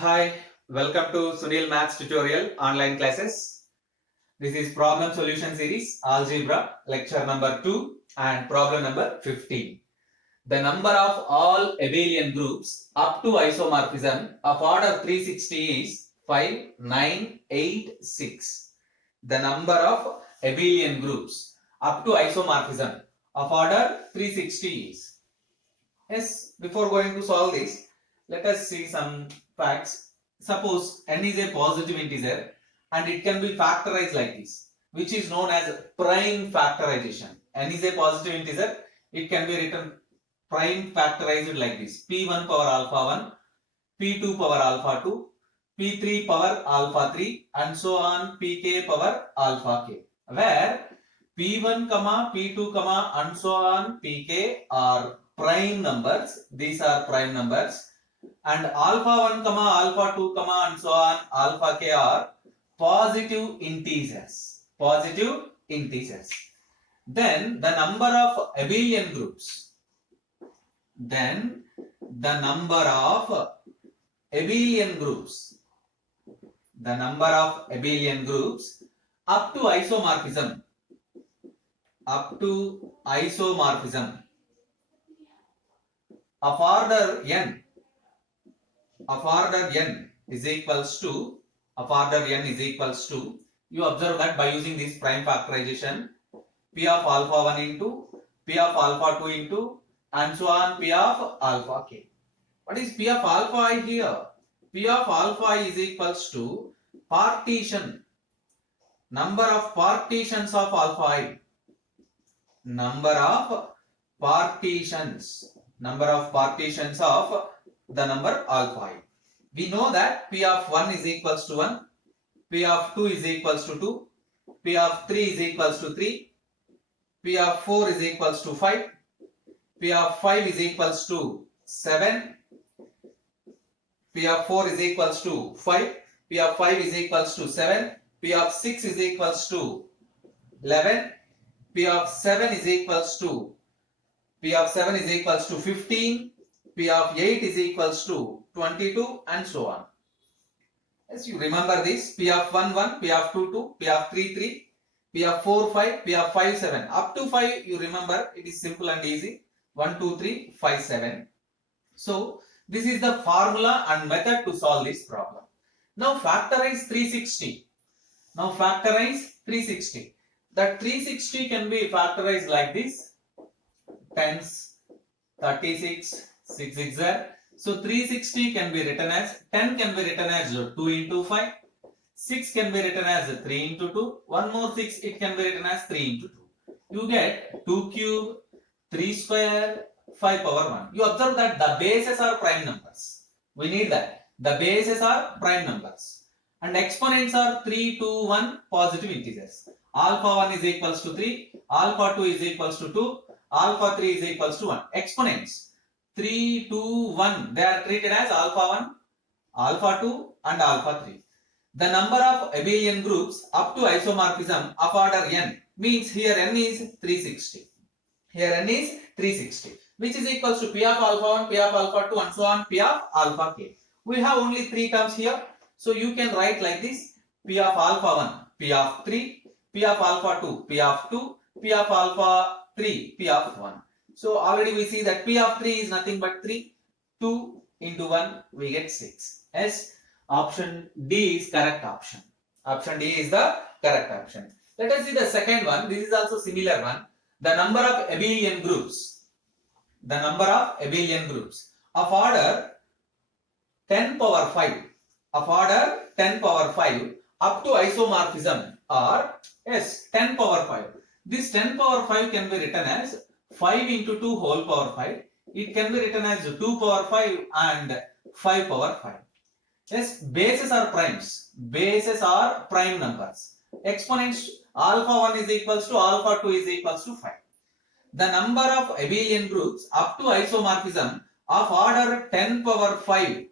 Hi, welcome to Sunil Maths tutorial online classes. This is problem solution series algebra lecture number 2 and problem number 15. The number of all abelian groups up to isomorphism of order 360 is 5, 9, 8, 6. The number of abelian groups up to isomorphism of order 360 is. Yes, before going to solve this, let us see some facts. Suppose n is a positive integer and it can be factorized like this, which is known as prime factorization. N is a positive integer, it can be written prime factorized like this: p1 power alpha 1, p2 power alpha 2, p3 power alpha 3, and so on pk power alpha k, where p1 comma p2 comma and so on pk are prime numbers. These are prime numbers, and alpha 1 comma alpha 2 comma and so on alpha k are positive integers. Then the number of abelian groups up to isomorphism of order n is equals to, you observe that by using this prime factorization, p of alpha 1 into p of alpha 2 into and so on p of alpha k. What is p of alpha I here? P of alpha is equals to partition, number of partitions of alpha I, number of partitions of the number alpha I. We know that p of 1 is equals to 1, p of 2 is equals to 2, p of 3 is equals to 3, p of 4 is equals to 5, p of 5 is equals to 7, p of 4 is equals to 5, p of 5 is equals to 7, p of 6 is equals to 11, p of 7 is equals to 15, p of 8 is equals to 22, and so on. As you remember this, p of 1 1, p of 2 2, p of 3 3, p of 4 5, p of 5 7. Up to 5 you remember, it is simple and easy. 1 2 3 5 7. So this is the formula and method to solve this problem. Now factorize 360. That 360 can be factorized like this: tens, 36, 6 6 are. So 360 can be written as 10 can be written as 2 into 5, 6 can be written as 3 into 2, one more 6 it can be written as 3 into 2. You get 2 cube, 3 square, 5 power 1. You observe that the bases are prime numbers. We need that. The bases are prime numbers. And exponents are 3, 2, 1 positive integers. Alpha 1 is equals to 3, alpha 2 is equals to 2, alpha 3 is equals to 1. Exponents 3, 2, 1, they are treated as alpha 1, alpha 2 and alpha 3. The number of abelian groups up to isomorphism of order n means here n is 360. Which is equals to p of alpha 1, p of alpha 2 and so on p of alpha k. We have only 3 terms here. So you can write like this: p of alpha 1, p of 3, p of alpha 2, p of 2, p of alpha 3, p of 1. So already we see that p of 3 is nothing but 3. 2 into 1 we get 6. Yes, option D is correct option. Option D is the correct option. Let us see the second one. This is also similar one. The number of abelian groups of order 10 power 5 up to isomorphism are 10 power 5. This 10 power 5 can be written as 5 into 2 whole power 5. It can be written as 2 power 5 and 5 power 5. Yes, bases are prime numbers. Exponents: alpha 1 is equals to alpha 2 is equals to 5. The number of abelian groups up to isomorphism of order 10 power 5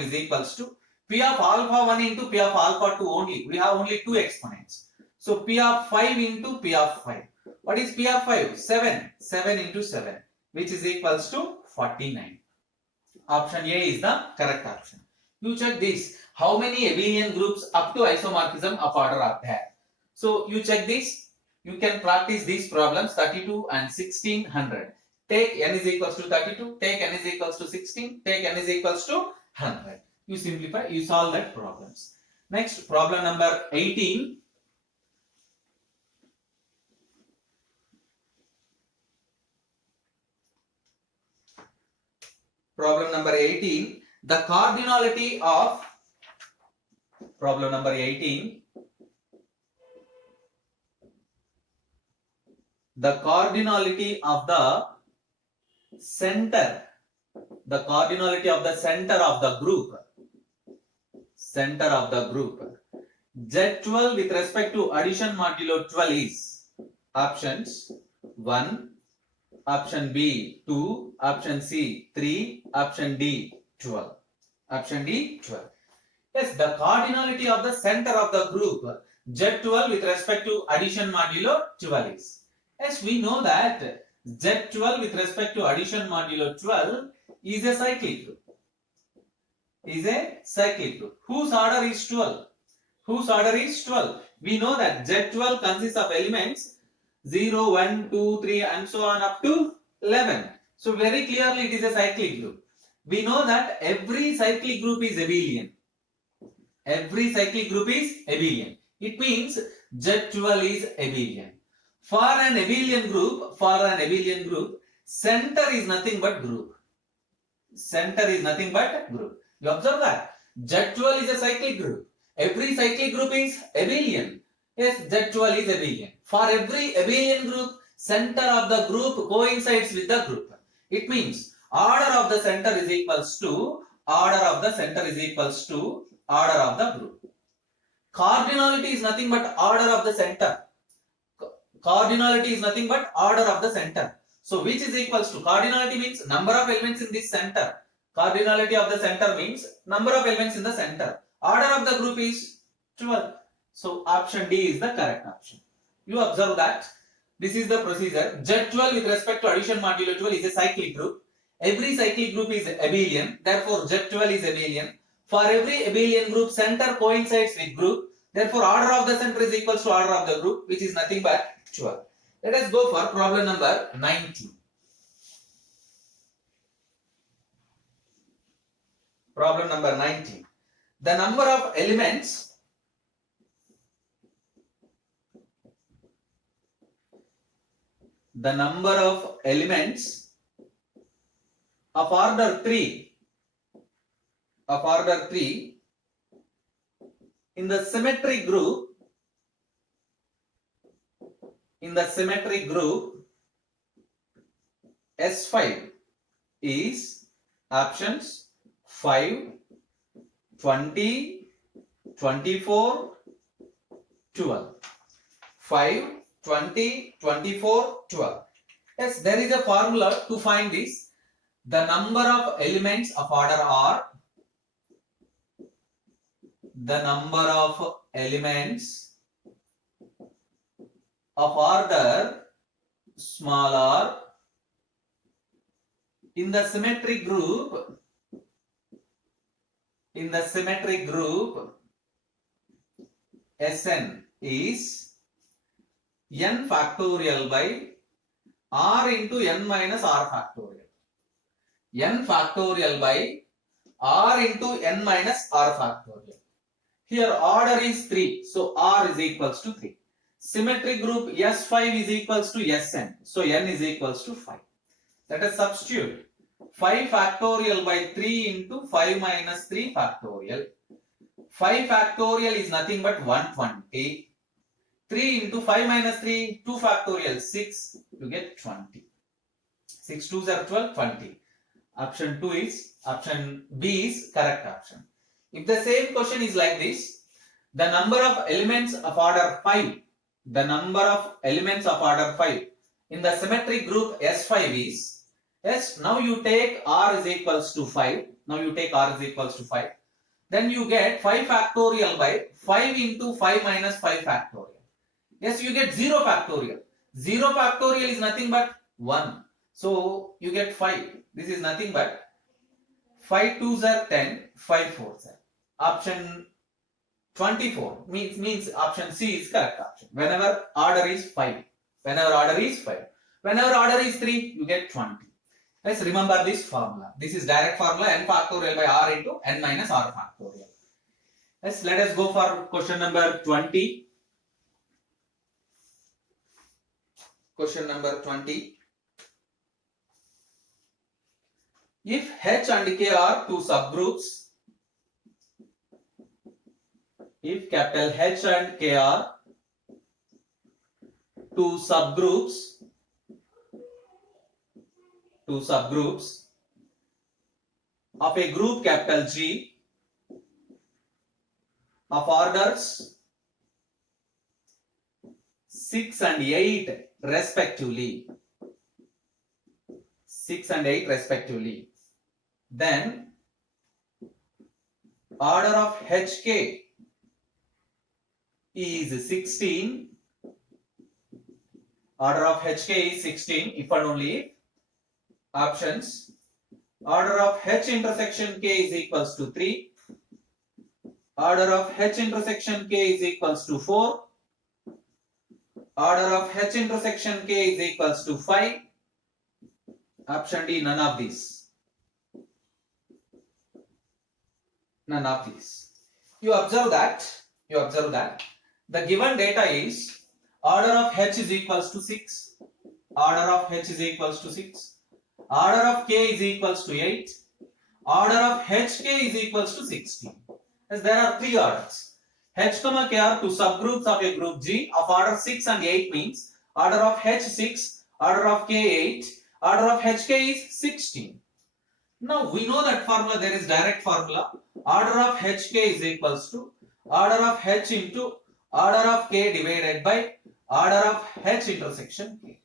is equals to p of alpha 1 into p of alpha 2 only. We have only 2 exponents. So p of 5 into p of 5. What is p of 5? 7. 7 into 7, which is equals to 49. Option A is the correct option. You check this. How many abelian groups up to isomorphism of order are there? So you check this. You can practice these problems 32 and 1600. Take n is equals to 32, take n is equals to 16, take n is equals to 100. You simplify, you solve that problems. Next, problem number 18. Problem number 18. The cardinality of problem number 18. The cardinality of the center. The cardinality of the center of the group. Center of the group. Z12 with respect to addition modulo 12 is options 1, option B 2, option C 3, option D 12. Option D 12. Yes, the cardinality of the center of the group Z12 with respect to addition modulo 12 is. Yes, we know that Z12 with respect to addition modulo 12 is a cyclic group. Is a cyclic group. Whose order is 12? Whose order is 12? We know that Z12 consists of elements 0, 1, 2, 3 and so on up to 11. So very clearly it is a cyclic group. We know that every cyclic group is abelian. Every cyclic group is abelian. It means Z12 is abelian. For an abelian group, center is nothing but group. Center is nothing but group. You observe that Z12 is a cyclic group. Every cyclic group is abelian. Yes, Z12 is abelian. For every abelian group, center of the group coincides with the group. It means order of the center is equals to order of the center is equals to order of the group. Cardinality is nothing but order of the center. Cardinality is nothing but order of the center. So which is equals to cardinality means number of elements in this center. Cardinality of the center means number of elements in the center. Order of the group is 12. So option D is the correct option. You observe that this is the procedure. Z12 with respect to addition modulo 12 is a cyclic group. Every cyclic group is abelian. Therefore Z12 is abelian. For every abelian group, center coincides with group. Therefore order of the center is equals to order of the group, which is nothing but 12. Let us go for problem number 19. Problem number 19. The number of elements of order 3 in the symmetric group S5 is options 5, 20, 24, 12. 5, 20, 24, 12. Yes, there is a formula to find this. The number of elements of order R, the number of elements of order small r in the symmetric group Sn is n factorial by r into n minus r factorial. N factorial by r into n minus r factorial. Here order is 3, so r is equals to 3. Symmetric group S5 is equals to Sn, so n is equals to 5. Let us substitute 5 factorial by 3 into 5 minus 3 factorial. 5 factorial is nothing but 120. 3 into 5 minus 3, 2 factorial, 6, you get 20. 6 2s are 12, 20. Option B is correct option. If the same question is like this, the number of elements of order 5, in the symmetric group S5 is, yes, now you take R is equals to 5, then you get 5 factorial by 5 into 5 minus 5 factorial. Yes, you get 0 factorial. 0 factorial is nothing but 1. So you get 5. This is nothing but 5 2s are 10, 5 4s are Option 24 means option C is correct option. Whenever order is 5. Whenever order is 5. Whenever order is 3, you get 20. Let's remember this formula. This is direct formula n factorial by r into n minus r factorial. Let us go for question number 20. Question number 20. If H and K are two subgroups, if capital H and K are two subgroups of a group capital G of orders 6 and 8 respectively, 6 and 8 respectively, then order of HK is 16. Order of HK is 16 if and only if options order of H intersection K is equals to 3, order of H intersection K is equals to 4, order of H intersection K is equals to 5. Option D, none of these. None of these. You observe that the given data is order of H is equals to 6, order of H is equals to 6, order of K is equals to 8, order of HK is equals to 16. As there are three orders. H, K are two subgroups of a group G of order 6 and 8 means order of H 6, order of K 8, order of HK is 16. Now we know that formula, there is direct formula. Order of HK is equals to order of H into order of K divided by order of H intersection K.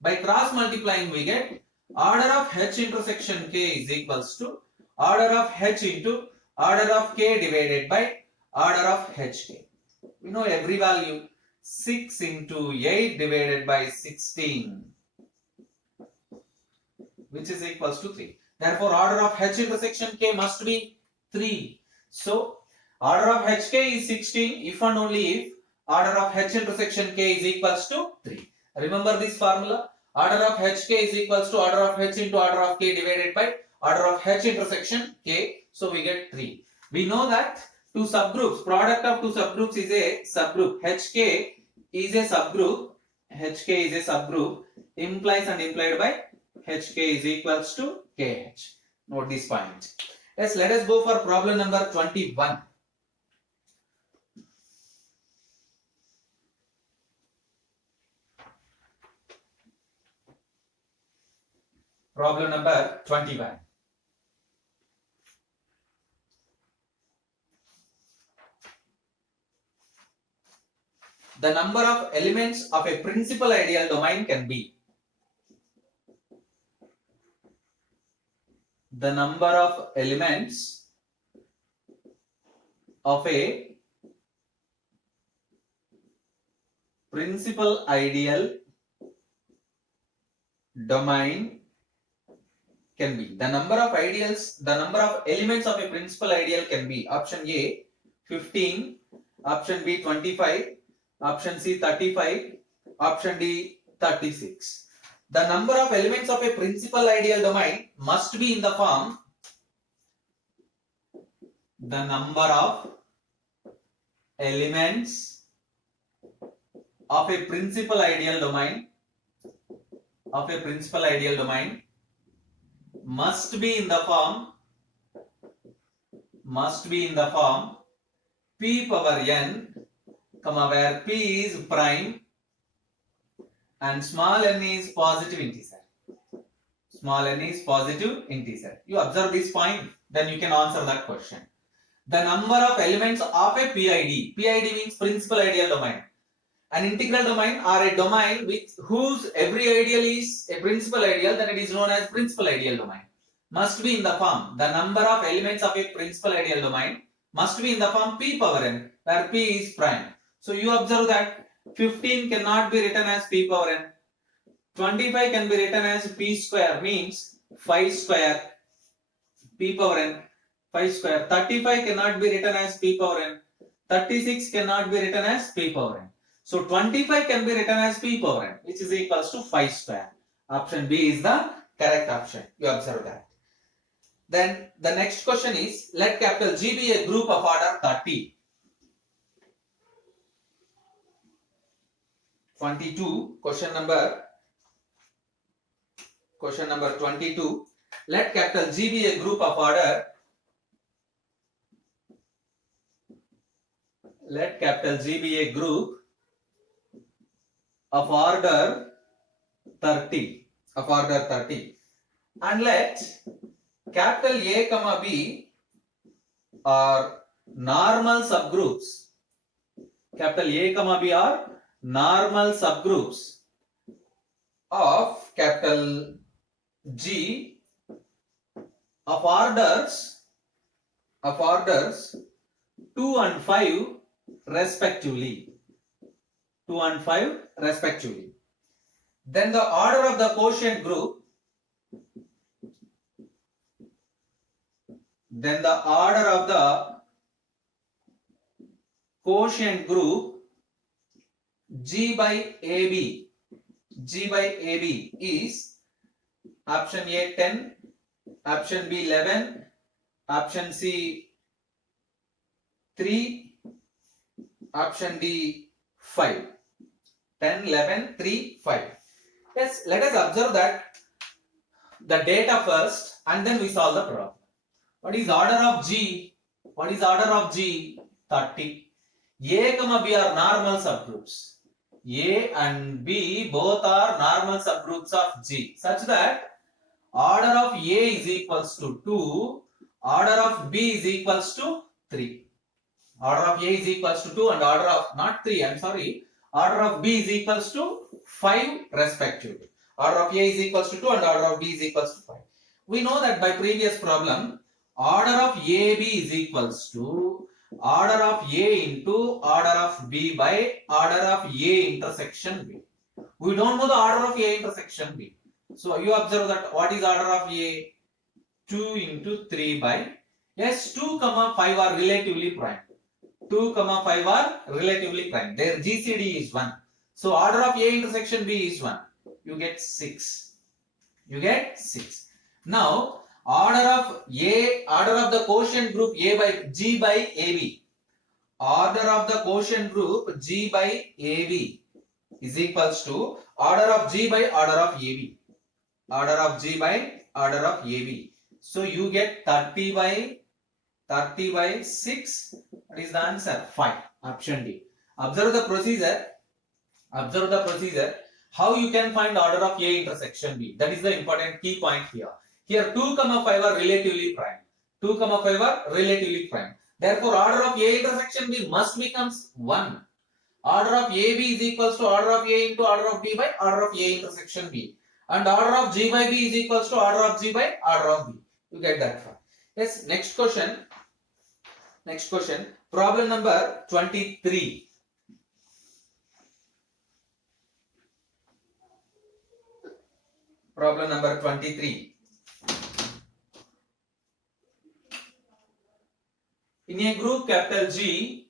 By cross multiplying we get order of H intersection K is equals to order of H into order of K divided by order of HK. We know every value. 6 into 8 divided by 16, which is equals to 3. Therefore, order of H intersection K must be 3. So, order of HK is 16 if and only if order of H intersection K is equals to 3. Remember this formula. Order of HK is equals to order of H into order of K divided by order of H intersection K. So, we get 3. We know that two subgroups, product of two subgroups is a subgroup. HK is a subgroup. HK is a subgroup. Implies and implied by HK is equals to KH. Note this point. Yes, let us go for problem number 21. Problem number 21. The number of elements of a principal ideal domain can be. The number of elements of a principal ideal domain can be. The number of elements of a principal ideal can be option A 15, option B 25, option C 35, option D 36. The number of elements of a principal ideal domain must be in the form the number of elements of a principal ideal domain must be in the form P power n, where P is prime and small n is positive integer. Small n is positive integer. You observe this point, then you can answer that question. The number of elements of a PID. PID means principal ideal domain. An integral domain or a domain with whose every ideal is a principal ideal, then it is known as principal ideal domain. Must be in the form. The number of elements of a principal ideal domain must be in the form P power n, where P is prime. So you observe that 15 cannot be written as P power n. 25 can be written as P square, means 5 square P power n. 5 square. 35 cannot be written as p power n. 36 cannot be written as p power n. So 25 can be written as p power n, which is equals to 5 square. Option B is the correct option. You observe that. Then the next question is, let capital G be a group of order 30. 22, question number 22. Let capital G be a group of order. Let capital G be a group of order 30. And let capital A comma B are normal subgroups. Capital A comma B are normal subgroups of capital G of orders 2 and 5 respectively. 2 and 5 respectively. Then the order of the quotient group. Then the order of the quotient group G by AB. G by AB is option A 10, option B 11, option C 3, option D 5. 10, 11, 3, 5. Yes, let us observe that the data first and then we solve the problem. What is order of G? 30. A comma B are normal subgroups. A and B both are normal subgroups of G, such that order of A is equals to 2, order of B is equals to 3. Order of A is equals to 2 and order of, not 3, order of B is equals to 5 respectively. Order of A is equals to 2 and order of B is equals to 5. We know that by previous problem, order of AB is equals to order of A into order of B by order of A intersection B. We don't know the order of A intersection B. So you observe that what is order of A? 2 into 3 by, yes, 2 comma 5 are relatively prime. 2 comma 5 are relatively prime. Their GCD is 1. So order of A intersection B is 1. You get 6. Now order of the quotient group A by G by AB. Order of the quotient group G by AB is equals to order of G by order of AB. Order of G by order of AB. So you get 30 by 6. What is the answer? 5. Option D. Observe the procedure. How you can find order of A intersection B. That is the important key point here. Here 2 comma 5 are relatively prime. Therefore order of A intersection B must becomes 1. Order of AB is equals to order of A into order of B by order of A intersection B. And order of G by B is equals to order of G by order of B. You get that from. Yes, next question. Problem number 23. Problem number 23. In a group capital G,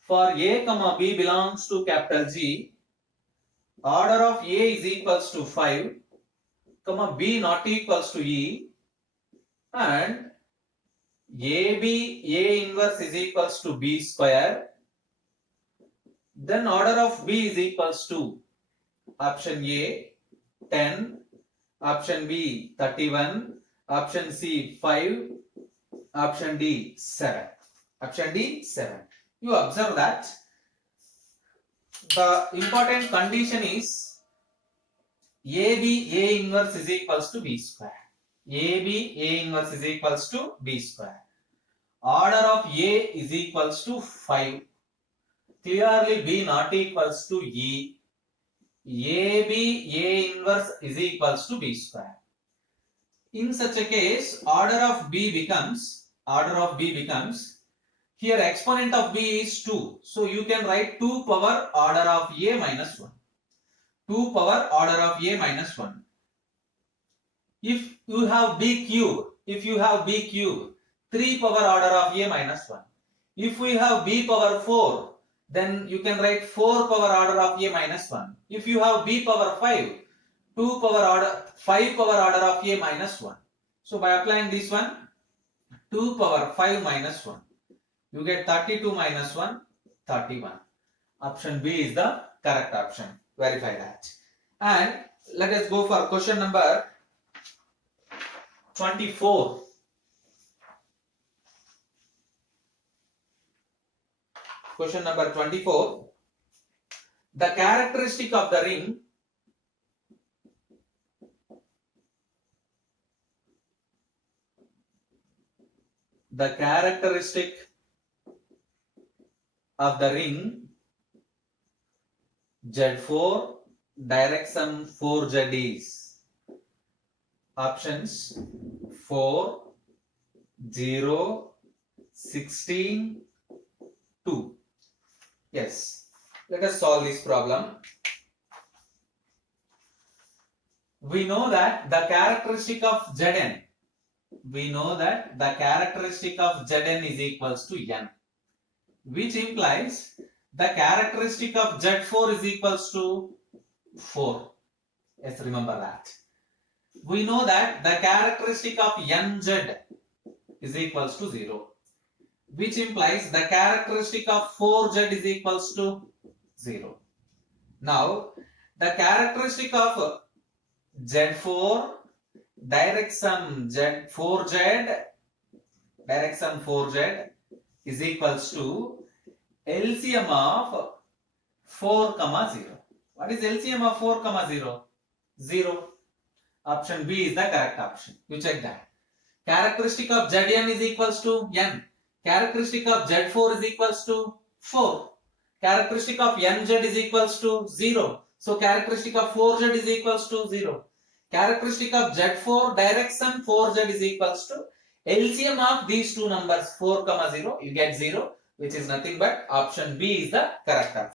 for A comma B belongs to capital G, order of A is equals to 5, comma B not equals to E, and AB A inverse is equals to B square, then order of B is equals to option A 10, option B 31, option C 5, option D 7. You observe that the important condition is AB A inverse is equals to B square. AB A inverse is equals to B square. Order of A is equals to 5. Clearly B not equals to E. AB A inverse is equals to B square. In such a case, order of B becomes, here exponent of B is 2. So you can write 2 power order of A minus 1. 2 power order of a minus 1. If you have b cube, 3 power order of a minus 1. If we have b power 4, then you can write 4 power order of a minus 1. If you have b power 5, 5 power order of a minus 1. So by applying this one, 2 power 5 minus 1, you get 32 minus 1, 31. Option B is the correct option. Verify that. And let us go for question number 24. Question number 24. The characteristic of the ring Z4 direction 4Z is options 4, 0, 16, 2. Yes, let us solve this problem. We know that the characteristic of Zn is equals to n, which implies the characteristic of Z4 is equals to 4. Yes, remember that. We know that the characteristic of Nz is equals to 0, which implies the characteristic of 4Z is equals to 0. Now, the characteristic of Z4 direction 4Z is equals to LCM of 4, 0. What is LCM of 4, 0? 0. Option B is the correct option. You check that. Characteristic of Zn is equals to n. Characteristic of Z4 is equals to 4. Characteristic of Nz is equals to 0. So characteristic of 4Z is equals to 0. Characteristic of Z4 direction 4Z is equals to LCM of these two numbers 4, 0. You get 0, which is nothing but option B is the correct option.